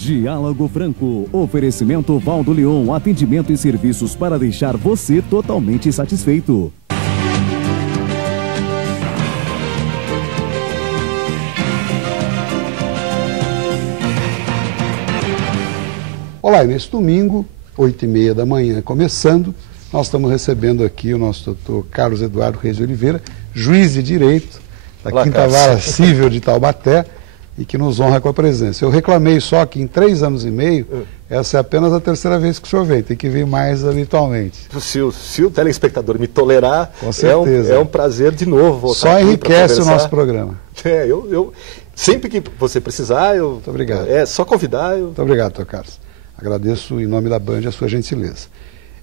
Diálogo Franco, oferecimento Valdo Leon, atendimento e serviços para deixar você totalmente satisfeito. Olá, e nesse domingo, 8h30 da manhã, começando, nós estamos recebendo aqui o nosso doutor Carlos Eduardo Reis de Oliveira, juiz de Direito da Quinta Vara Cível de Taubaté, e que nos honra com a presença. Eu reclamei só que em 3 anos e meio, essa é apenas a 3ª vez que o senhor vem, tem que vir mais habitualmente. Se o telespectador me tolerar, com certeza. É um prazer de novo voltar. Só enriquece o nosso programa. Eu sempre que você precisar, Muito obrigado. É só convidar. Muito obrigado, doutor Carlos. Agradeço em nome da Band a sua gentileza.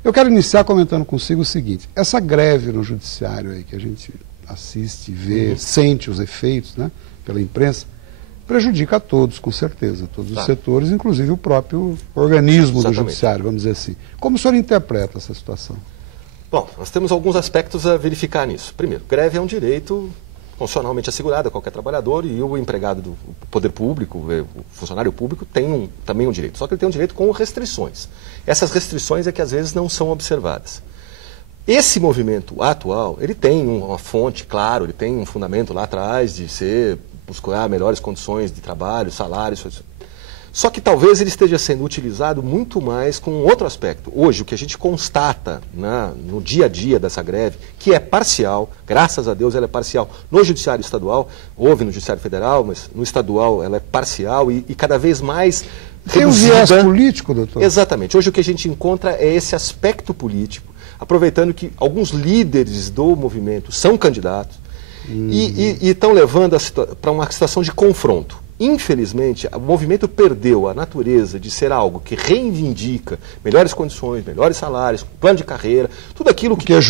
Eu quero iniciar comentando consigo o seguinte: essa greve no judiciário aí que a gente assiste, vê, sente os efeitos, né, pela imprensa, prejudica a todos, com certeza, todos os setores, inclusive o próprio organismo do judiciário, vamos dizer assim. Como o senhor interpreta essa situação? Bom, nós temos alguns aspectos a verificar nisso. Primeiro, greve é um direito constitucionalmente assegurado a qualquer trabalhador, e o empregado do poder público, o funcionário público, tem também um direito. Só que ele tem um direito com restrições. Essas restrições é que às vezes não são observadas. Esse movimento atual, ele tem uma fonte, claro, ele tem um fundamento lá atrás de buscar melhores condições de trabalho, salários. Só que talvez ele esteja sendo utilizado muito mais com outro aspecto. Hoje, o que a gente constata no dia a dia dessa greve, que é parcial, graças a Deus ela é parcial no judiciário estadual, houve no judiciário federal, mas no estadual ela é parcial e cada vez mais tem um viés político, doutor? Exatamente. Hoje o que a gente encontra é esse aspecto político, aproveitando que alguns líderes do movimento são candidatos e estão levando para uma situação de confronto. Infelizmente, o movimento perdeu a natureza de ser algo que reivindica melhores condições, melhores salários, plano de carreira, tudo aquilo que é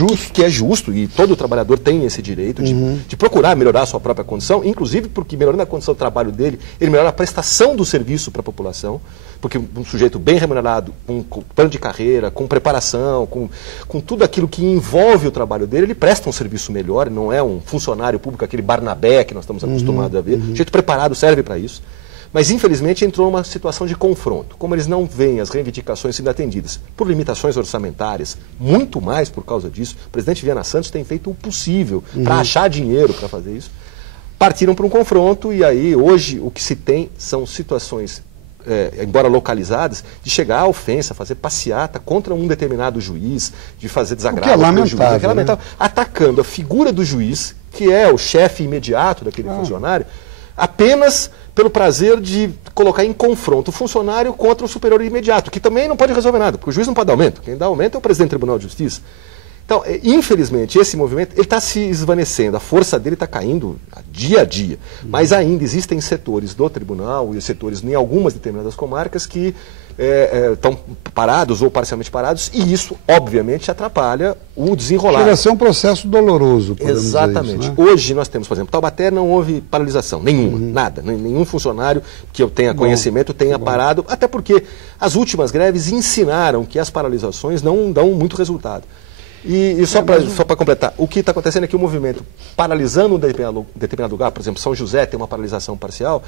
justo, e todo trabalhador tem esse direito de procurar melhorar a sua própria condição, inclusive porque melhorando a condição do trabalho dele, ele melhora a prestação do serviço para a população, porque um sujeito bem remunerado, com plano de carreira, com preparação, com tudo aquilo que envolve o trabalho dele, ele presta um serviço melhor, não é um funcionário público, aquele Barnabé que nós estamos acostumados a ver. O jeito preparado serve para isso. Mas, infelizmente, entrou uma situação de confronto. Como eles não veem as reivindicações sendo atendidas por limitações orçamentárias, muito mais por causa disso, o presidente Viana Santos tem feito o possível para achar dinheiro para fazer isso, partiram para um confronto e aí, hoje, o que se tem são situações embora localizadas, de chegar à ofensa, fazer passeata contra um determinado juiz, de fazer desagrado. Que é lamentável, que é lamentável, atacando a figura do juiz, que é o chefe imediato daquele funcionário, apenas pelo prazer de colocar em confronto o funcionário contra o superior imediato, que também não pode resolver nada, porque o juiz não pode dar aumento. Quem dá aumento é o presidente do Tribunal de Justiça. Então, infelizmente, esse movimento ele está se esvanecendo, a força dele está caindo dia a dia. Mas ainda existem setores do tribunal e setores em algumas determinadas comarcas que estão parados ou parcialmente parados, e isso, obviamente, atrapalha o desenrolar. Chega a ser um processo doloroso, podemos Exatamente. dizer isso, né? Hoje nós temos, por exemplo, Taubaté não houve paralisação, nenhuma, nada. Nenhum funcionário que eu tenha conhecimento tenha parado, até porque as últimas greves ensinaram que as paralisações não dão muito resultado. E só para completar, o que está acontecendo é que o movimento, paralisando um determinado lugar, por exemplo, São José tem uma paralisação parcial,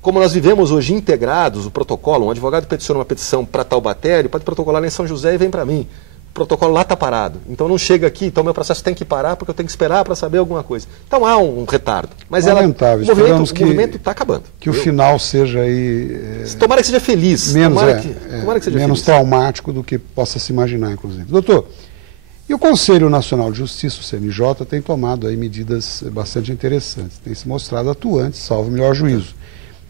como nós vivemos hoje integrados, o protocolo, um advogado peticiona uma petição para Taubaté, ele pode protocolar lá em São José e vem para mim. O protocolo lá está parado, então não chega aqui, então meu processo tem que parar porque eu tenho que esperar para saber alguma coisa. Então há um retardo. Mas o movimento está acabando. Que o final seja aí... Tomara que seja feliz. Tomara que seja menos feliz. Traumático do que possa se imaginar, inclusive. Doutor, e o Conselho Nacional de Justiça, o CNJ, tem tomado aí medidas bastante interessantes, tem se mostrado atuante, salvo o melhor juízo.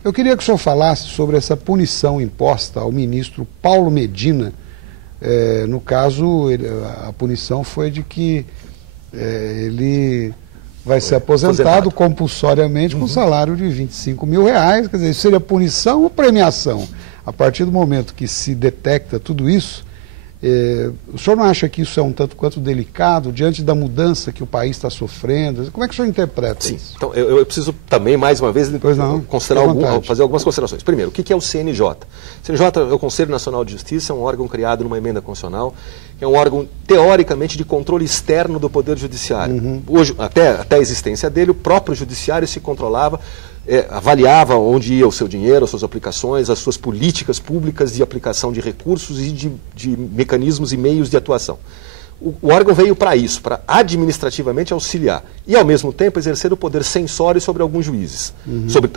Eu queria que o senhor falasse sobre essa punição imposta ao ministro Paulo Medina. No caso, a punição foi de que ele vai ser aposentado compulsoriamente com um salário de R$25 mil. Quer dizer, isso seria punição ou premiação? A partir do momento que se detecta tudo isso, o senhor não acha que isso é um tanto quanto delicado diante da mudança que o país está sofrendo? Como é que o senhor interpreta isso? Então, eu preciso também, mais uma vez, fazer algumas considerações. Primeiro, o que é o CNJ? O CNJ é o Conselho Nacional de Justiça, é um órgão criado numa emenda constitucional, é um órgão, teoricamente, de controle externo do Poder Judiciário. Hoje, até a existência dele, o próprio Judiciário se controlava avaliava onde ia o seu dinheiro, as suas aplicações, as suas políticas públicas de aplicação de recursos e de mecanismos e meios de atuação. O órgão veio para isso, para administrativamente auxiliar e, ao mesmo tempo, exercer o poder censório sobre alguns juízes, sobre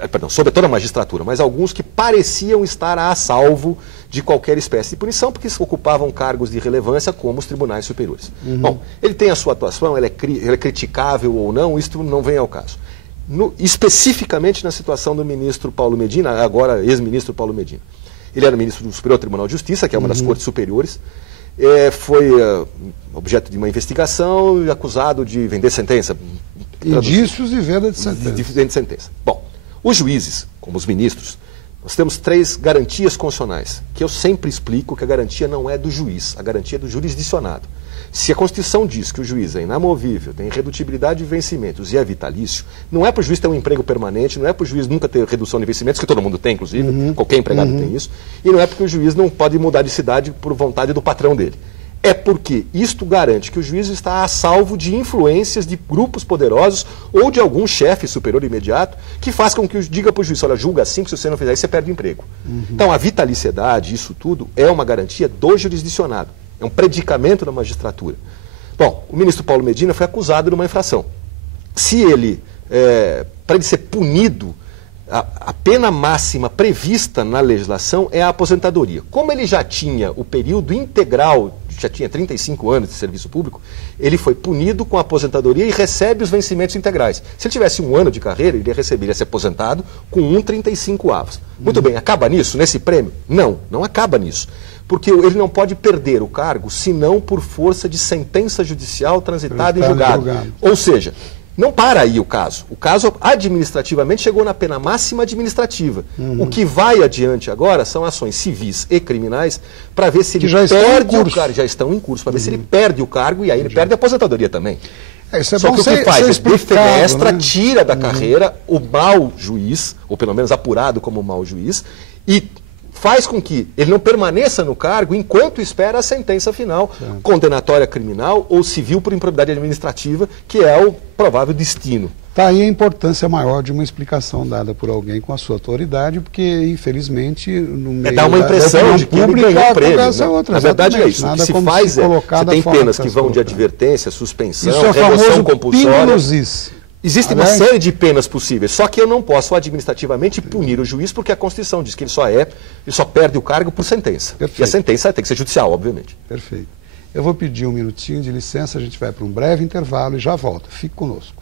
toda a magistratura, mas alguns que pareciam estar a salvo de qualquer espécie de punição, porque ocupavam cargos de relevância como os tribunais superiores. Bom, ele tem a sua atuação, ele é criticável ou não, isso não vem ao caso. Especificamente na situação do ministro Paulo Medina, agora ex-ministro Paulo Medina. Ele era ministro do Superior Tribunal de Justiça, que é uma das cortes superiores, foi objeto de uma investigação e acusado de vender sentença. Indícios de venda de sentença. De venda de sentença. Bom, os juízes, como os ministros, nós temos 3 garantias constitucionais, que eu sempre explico que a garantia não é do juiz, a garantia é do jurisdicionado. Se a Constituição diz que o juiz é inamovível, tem irredutibilidade de vencimentos e é vitalício, não é para o juiz ter um emprego permanente, não é para o juiz nunca ter redução de vencimentos, que todo mundo tem, inclusive, qualquer empregado tem isso, e não é porque o juiz não pode mudar de cidade por vontade do patrão dele. É porque isto garante que o juiz está a salvo de influências de grupos poderosos ou de algum chefe superior imediato que faz com que diga para o juiz, olha, julga assim, que se você não fizer isso, você perde o emprego. Então, a vitaliciedade, isso tudo, é uma garantia do jurisdicionado. É um predicamento da magistratura. Bom, o ministro Paulo Medina foi acusado de uma infração. Se ele, para ele ser punido, a pena máxima prevista na legislação é a aposentadoria. Como ele já tinha o período integral, já tinha 35 anos de serviço público, ele foi punido com a aposentadoria e recebe os vencimentos integrais. Se ele tivesse 1 ano de carreira, ele ia ser aposentado com 1/35. Muito bem, acaba nisso, nesse prêmio? Não, não acaba nisso. Porque ele não pode perder o cargo, senão por força de sentença judicial transitada em julgado. Ou seja, não para aí o caso. O caso administrativamente chegou na pena máxima administrativa. O que vai adiante agora são ações civis e criminais para ver se ele perde o cargo. Já estão em curso, para ver se ele perde o cargo e aí ele perde a aposentadoria também. Isso é Só bom que o que faz? Ele defenestra, né? tira da carreira o mau juiz, ou pelo menos apurado como mau juiz, e faz com que ele não permaneça no cargo enquanto espera a sentença final, condenatória criminal ou civil por improbidade administrativa, que é o provável destino. Está aí a importância maior de uma explicação dada por alguém com a sua autoridade, porque, infelizmente, no meio dá uma impressão de que ele ganhou prêmio. Na verdade é isso. O que se faz você tem penas que vão de advertência, suspensão, remoção compulsória. Existe uma série de penas possíveis, só que eu não posso administrativamente punir o juiz, porque a Constituição diz que ele só perde o cargo por sentença. Perfeito. E a sentença tem que ser judicial, obviamente. Perfeito. Eu vou pedir um minutinho de licença, a gente vai para um breve intervalo e já volta. Fique conosco.